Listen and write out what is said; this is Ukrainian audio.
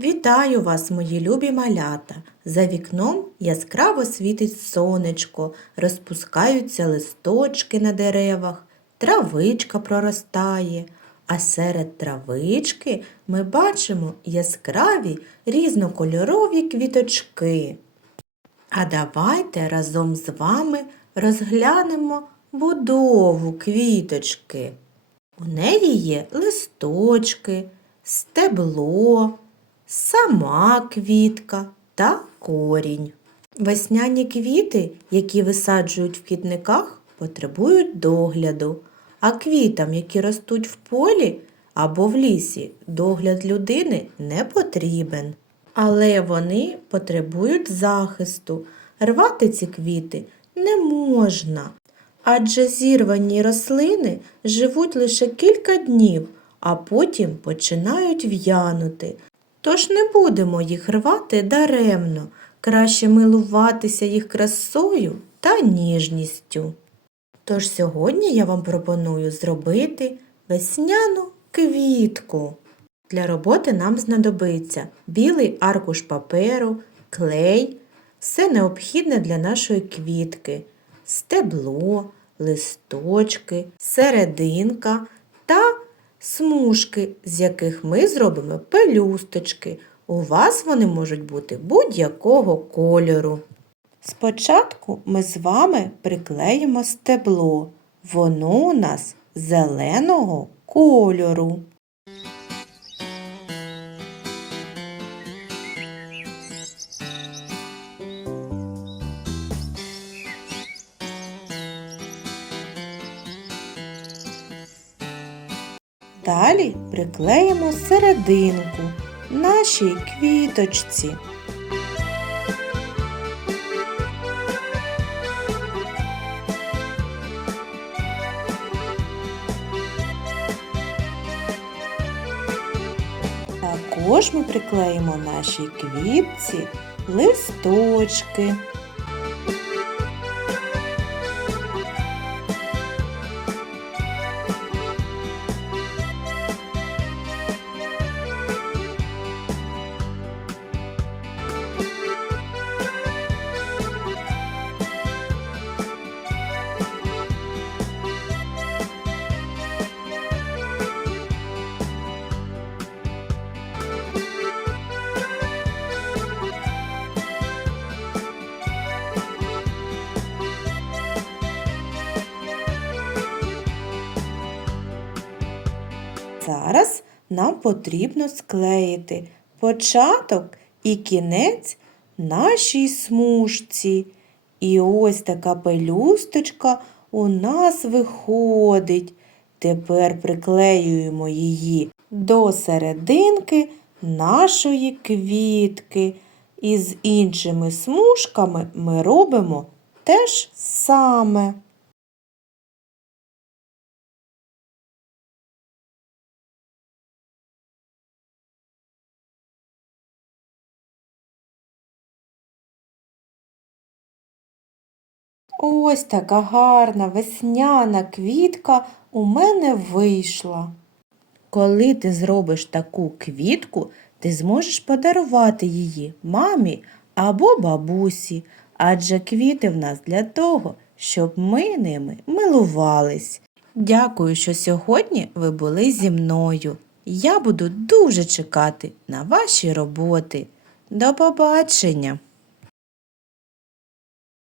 Вітаю вас, мої любі малята! За вікном яскраво світить сонечко, розпускаються листочки на деревах, травичка проростає, а серед травички ми бачимо яскраві різнокольорові квіточки. А давайте разом з вами розглянемо будову квіточки. У неї є листочки, стебло, сама квітка та корінь. Весняні квіти, які висаджують в квітниках, потребують догляду, а квітам, які ростуть в полі або в лісі, догляд людини не потрібен. Але вони потребують захисту. Рвати ці квіти не можна, адже зірвані рослини живуть лише кілька днів, а потім починають в'янути. Тож не будемо їх рвати даремно, краще милуватися їх красою та ніжністю. Тож сьогодні я вам пропоную зробити весняну квітку. Для роботи нам знадобиться білий аркуш паперу, клей, все необхідне для нашої квітки, стебло, листочки, серединка та смужки, з яких ми зробимо пелюсточки. У вас вони можуть бути будь-якого кольору. Спочатку ми з вами приклеїмо стебло. Воно у нас зеленого кольору. Далі приклеїмо серединку нашій квіточці. Також ми приклеїмо нашій квітці листочки. Зараз нам потрібно склеїти початок і кінець нашій смужці. І ось така пелюсточка у нас виходить. Тепер приклеюємо її до серединки нашої квітки. І з іншими смужками ми робимо те ж саме. Ось така гарна весняна квітка у мене вийшла. Коли ти зробиш таку квітку, ти зможеш подарувати її мамі або бабусі, адже квіти в нас для того, щоб ми ними милувались. Дякую, що сьогодні ви були зі мною. Я буду дуже чекати на ваші роботи. До побачення!